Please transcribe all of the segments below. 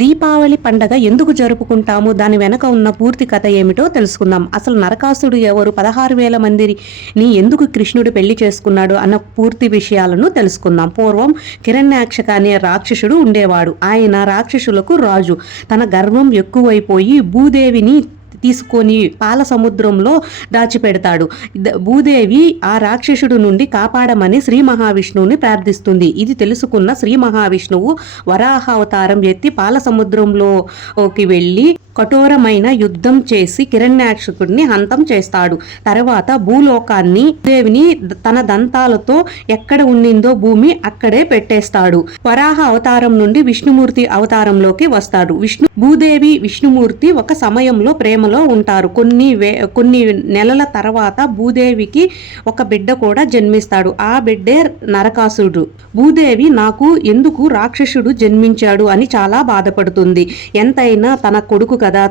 దీపావళి పండగ ఎందుకు జరుపుకుంటాము, దాని వెనక ఉన్న పూర్తి కథ ఏమిటో తెలుసుకుందాం. అసలు నరకాసుడు ఎవరు, 16,000 మందిని ఎందుకు కృష్ణుడు పెళ్లి చేసుకున్నాడు అన్న పూర్తి విషయాలను తెలుసుకుందాం. పూర్వం హిరణ్యాక్ష అనే రాక్షసుడు ఉండేవాడు. ఆయన రాక్షసులకు రాజు. తన గర్వం ఎక్కువైపోయి భూదేవిని తీసుకొని పాల సముద్రంలో దాచిపెడతాడు. భూదేవి ఆ రాక్షసుడు నుండి కాపాడమని శ్రీ మహావిష్ణువుని ప్రార్థిస్తుంది. ఇది తెలుసుకున్న శ్రీ మహావిష్ణువు వరాహ అవతారం ఎత్తి పాల సముద్రంలోకి వెళ్ళి కఠోరమైన యుద్ధం చేసి హిరణ్యాక్షకుడిని హంతం చేస్తాడు. తర్వాత భూలోకాన్ని దేవిని తన దంతాలతో ఎక్కడ ఉండిందో భూమి అక్కడే పెట్టేస్తాడు. వరాహ అవతారం నుండి విష్ణుమూర్తి అవతారంలోకి వస్తాడు. భూదేవి విష్ణుమూర్తి ఒక సమయంలో ప్రేమలో ఉంటారు. కొన్ని నెలల తర్వాత భూదేవికి ఒక బిడ్డ కూడా జన్మిస్తాడు. ఆ బిడ్డే నరకాసుడు. భూదేవి నాకు ఎందుకు రాక్షసుడు జన్మించాడు అని చాలా బాధపడుతుంది. ఎంతైనా తన కొడుకు కదా,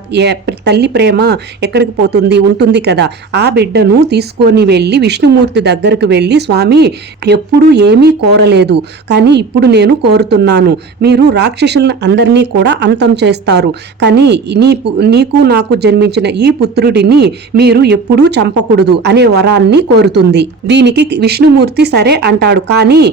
తల్లి ప్రేమ ఎక్కడికి పోతుంది, ఉంటుంది కదా. ఆ బిడ్డను తీసుకొని వెళ్ళి విష్ణుమూర్తి దగ్గరకు వెళ్ళి, స్వామి ఎప్పుడు ఏమీ కోరలేదు, కానీ ఇప్పుడు నేను కోరుతున్నాను. మీరు రాక్షసులను అందరినీ కూడా అంతం చేస్తారు, కానీ నీకు నాకు జన్మించిన ఈ పుత్రుడిని మీరు ఎప్పుడూ చంపకూడదు అనే వరాన్ని కోరుతుంది. దీనికి విష్ణుమూర్తి సరే అంటాడు. కానీ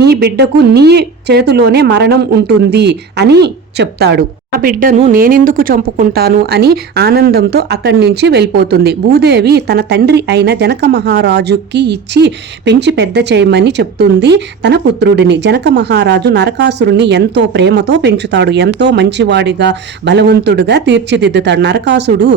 నీ బిడ్డకు నీ చేతిలోనే మరణం ఉంటుంది అని చెప్తాడు. ఆ బిడ్డను నేనెందుకు చంపుకుంటాను అని ఆనందంతో అక్కడి నుంచి వెళ్ళిపోతుంది. భూదేవి తన తండ్రి అయిన జనక మహారాజుకి ఇచ్చి పెంచి పెద్ద చేయమని చెప్తుంది తన పుత్రుడిని. జనక మహారాజు నరకాసురుని ఎంతో ప్రేమతో పెంచుతాడు. ఎంతో మంచివాడిగా, బలవంతుడుగా తీర్చిదిద్దుతాడు. నరకాసుడు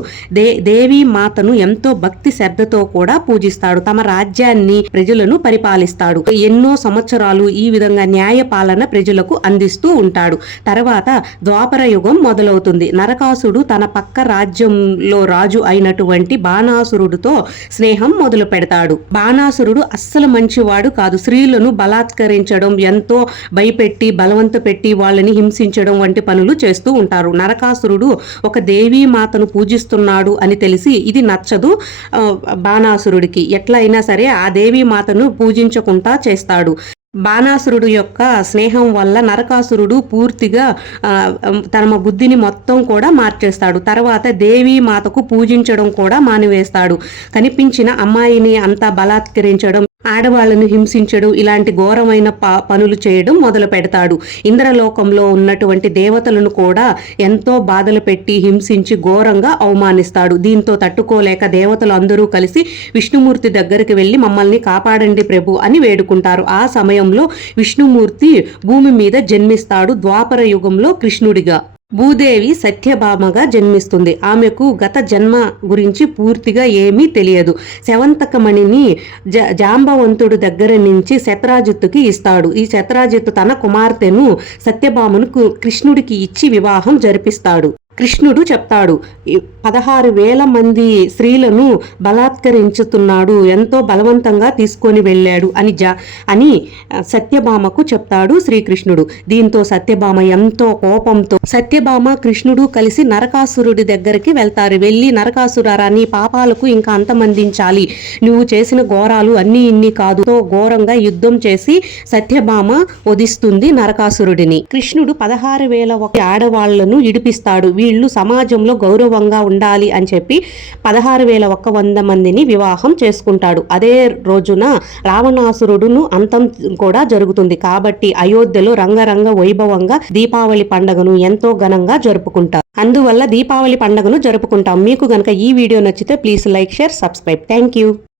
దేవీ మాతను ఎంతో భక్తి శ్రద్ధతో కూడా పూజిస్తాడు. తమ రాజ్యాన్ని, ప్రజలను పరిపాలిస్తాడు. ఎన్నో సంవత్సరాలు ఈ విధంగా న్యాయ పాలన ప్రజలకు అందిస్తూ ఉంటాడు. తర్వాత ద్వాపర యుగం మొదలవుతుంది. నరకాసుడు తన పక్క రాజ్యంలో రాజు అయినటువంటి బాణాసురుడితో స్నేహం మొదలు పెడతాడు. బాణాసురుడు అస్సలు మంచివాడు కాదు. స్త్రీలను బలాత్కరించడం, ఎంతో భయపెట్టి బలవంత పెట్టి వాళ్ళని హింసించడం వంటి పనులు చేస్తూ ఉంటారు. నరకాసురుడు ఒక దేవీ మాతను పూజిస్తున్నాడు అని తెలిసి ఇది నచ్చదు బాణాసురుడికి. ఎట్లయినా సరే ఆ దేవీ మాతను పూజించకుండా చేస్తాడు. బాణాసురుడు యొక్క స్నేహం వల్ల నరకాసురుడు పూర్తిగా తన బుద్ధిని మొత్తం కూడా మార్చేస్తాడు. తర్వాత దేవీ మాతకు పూజించడం కూడా మానివేస్తాడు. కనిపించిన అమ్మాయిని అంతా బలాత్కరించడం, ఆడవాళ్లను హింసించడం, ఇలాంటి ఘోరమైన పనులు చేయడం మొదలు పెడతాడు. ఇంద్రలోకంలో ఉన్నటువంటి దేవతలను కూడా ఎంతో బాధలు పెట్టి హింసించి ఘోరంగా అవమానిస్తాడు. దీంతో తట్టుకోలేక దేవతలు అందరూ కలిసి విష్ణుమూర్తి దగ్గరికి వెళ్ళి మమ్మల్ని కాపాడండి ప్రభు అని వేడుకుంటారు. ఆ సమయంలో విష్ణుమూర్తి భూమి మీద జన్మిస్తాడు. ద్వాపర యుగంలో కృష్ణుడిగా. భూదేవి సత్యభామగా జన్మిస్తుంది. ఆమెకు గత జన్మ గురించి పూర్తిగా ఏమీ తెలియదు. శవంతకమణిని జాంబవంతుడు దగ్గర నుంచి శతరాజిత్తుకి ఇస్తాడు. ఈ శతరాజిత్తు తన కుమార్తెను సత్యభామను కృష్ణుడికి ఇచ్చి వివాహం జరిపిస్తాడు. కృష్ణుడు చెప్తాడు, 16,000 మంది స్త్రీలను బలాత్కరించుతున్నాడు, ఎంతో బలవంతంగా తీసుకొని వెళ్ళాడు అని సత్యభామకు చెప్తాడు శ్రీకృష్ణుడు. దీంతో సత్యభామ ఎంతో కోపంతో సత్యభామ కృష్ణుడు కలిసి నరకాసురుడి దగ్గరికి వెళ్తారు. వెళ్ళి నరకాసురా, నీ పాపాలకు ఇంకా అంతమందించాలి, నువ్వు చేసిన ఘోరాలు అన్నీ ఇన్ని కాదు. ఘోరంగా యుద్ధం చేసి సత్యభామ వధిస్తుంది నరకాసురుడిని. కృష్ణుడు 16,000 ఆడవాళ్లను ఇడిపిస్తాడు. వీళ్ళు సమాజంలో గౌరవంగా ఉండాలి అని చెప్పి 16,100 మందిని వివాహం చేసుకుంటాడు. అదే రోజున రావణాసురుడును అంతం కూడా జరుగుతుంది. కాబట్టి అయోధ్యలో రంగరంగ వైభవంగా దీపావళి పండుగను ఎంతో ఘనంగా జరుపుకుంటారు. అందువల్ల దీపావళి పండుగను జరుపుకుంటాం. మీకు గనక ఈ వీడియో నచ్చితే please like, share, subscribe. Thank you.